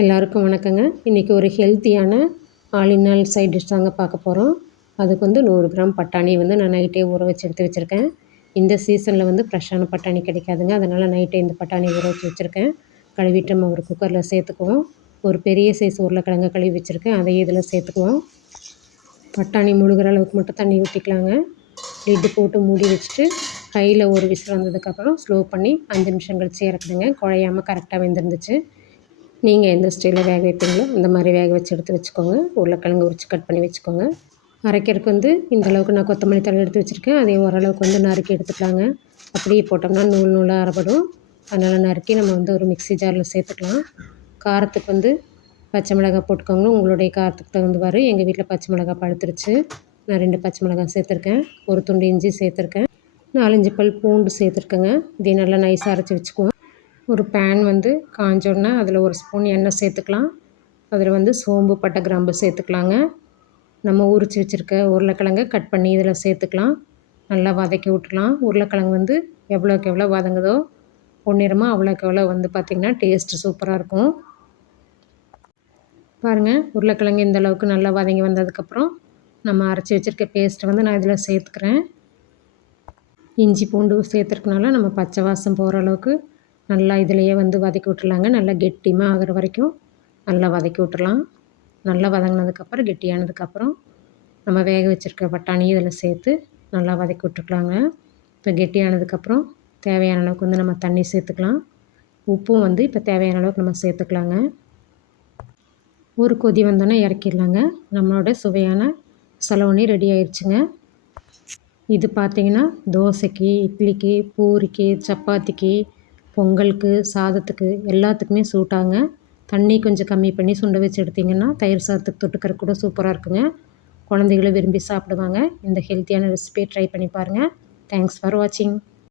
எல்லாருக்கும் வணக்கங்க. இன்றைக்கி ஒரு ஹெல்த்தியான all in all side dish தாங்க பார்க்க போகிறோம். அதுக்கு 100 கிராம் பட்டாணி நான் நைட்டே ஊற வச்சு எடுத்து வச்சுருக்கேன். இந்த சீசனில் ஃப்ரெஷ்ஷான பட்டாணி கிடைக்காதுங்க. அதனால் நைட்டே இந்த பட்டாணி ஊற வச்சு வச்சுருக்கேன். கழுவிட்டு நம்ம ஒரு குக்கரில் சேர்த்துக்குவோம். ஒரு பெரிய சைஸ் உருளைக்கிழங்கு கழுவி வச்சுருக்கேன், அதையும் இதில் சேர்த்துக்குவோம். பட்டாணி முழுகிற அளவுக்கு மட்டும் தண்ணி ஊற்றிக்கலாங்க. லிட்டு போட்டு மூடி வச்சுட்டு கையில் ஒரு விசில் வந்ததுக்கப்புறம் ஸ்லோ பண்ணி 5 நிமிஷம் கழிச்சு இறக்குதுங்க. குழையாமல் கரெக்டாக வெந்திருந்துச்சு. நீங்கள் எந்த ஸ்டைலில் வேக வைப்பீங்களோ அந்த மாதிரி வேக வச்சு எடுத்து வச்சுக்கோங்க. உருளைக்கிழங்கு உரித்து கட் பண்ணி வச்சுக்கோங்க. அரைக்கிறதுக்கு இந்த அளவுக்கு நான் கொத்தமல்லி தழை எடுத்து வச்சுருக்கேன். அதையும் ஓரளவுக்கு நறுக்கி எடுத்துக்கலாங்க. அப்படியே போட்டோம்னா நூல் நூலாக அரைப்படும். அதனால் நறுக்கி நம்ம ஒரு மிக்ஸி ஜாரில் சேர்த்துக்கலாம். காரத்துக்கு பச்சை மிளகாய் போட்டுக்கோங்க. உங்களுடைய காரத்துக்கு தகுந்தவாறு. எங்கள் வீட்டில் பச்சை மிளகாய் பழுத்துருச்சு. நான் 2 பச்சை மிளகாய் சேர்த்துருக்கேன். ஒரு துண்டு இஞ்சி சேர்த்துருக்கேன். 4-5 பல் பூண்டு சேர்த்துருக்கேங்க. இதையும் நல்லா நைஸாக அரைச்சி வச்சுக்குவோம். ஒரு பேன் காஞ்சோடனே அதில் 1 ஸ்பூன் எண்ணெய் சேர்த்துக்கலாம். அதில் சோம்பு, பட்டை, கிராம்பு சேர்த்துக்கலாங்க. நம்ம உரித்து வச்சுருக்க உருளைக்கிழங்கை கட் பண்ணி இதில் சேர்த்துக்கலாம். நல்லா வதக்கி விட்டுக்கலாம். உருளைக்கிழங்கு எவ்வளோக்கு எவ்வளோ வதங்குதோ பொன்னிறமாக அவ்வளோக்கு எவ்வளோ பார்த்திங்கன்னா டேஸ்ட்டு சூப்பராக இருக்கும். பாருங்கள், உருளைக்கிழங்கு இந்த அளவுக்கு நல்லா வதங்கி வந்ததுக்கப்புறம் நம்ம அரைச்சி வச்சுருக்க பேஸ்ட்டை நான் இதில் சேர்த்துக்கிறேன். இஞ்சி பூண்டு சேர்த்துருக்கனால நம்ம பச்சை வாசம் போகிற அளவுக்கு நல்லா இதிலையே வதக்கி விட்டுறலாங்க. நல்லா கெட்டியாக ஆகிற வரைக்கும் நல்லா வதக்கி விட்டுறலாம். நல்லா வதங்கினதுக்கப்புறம் கெட்டியானதுக்கப்புறம் நம்ம வேக வச்சுருக்க பட்டாணி இதில் சேர்த்து நல்லா வதக்கி விட்டுக்கலாங்க. இப்போ கெட்டியானதுக்கப்புறம் தேவையான அளவுக்கு நம்ம தண்ணி சேர்த்துக்கலாம். உப்பும் இப்போ தேவையான அளவுக்கு நம்ம சேர்த்துக்கலாங்க. ஒரு கொதி வந்தோன்னே இறக்கிடலாங்க. நம்மளோட சுவையான சலோனி ரெடி ஆயிடுச்சுங்க. இது பார்த்திங்கன்னா தோசைக்கு, இட்லிக்கு, பூரிக்கு, சப்பாத்திக்கு, பொங்கலுக்கு, சாதத்துக்கு எல்லாத்துக்குமே சூட்டாங்க. தண்ணி கொஞ்சம் கம்மி பண்ணி சுண்ட வச்சு எடுத்திங்கன்னா தயிர் சாதத்துக்கு தொட்டுக்கிறதுக்கு கூட சூப்பராக இருக்குங்க. குழந்தைகளும் விரும்பி சாப்பிடுவாங்க. இந்த ஹெல்த்தியான ரெசிபியை ட்ரை பண்ணி பாருங்கள். தேங்க்ஸ் ஃபார் வாட்சிங்.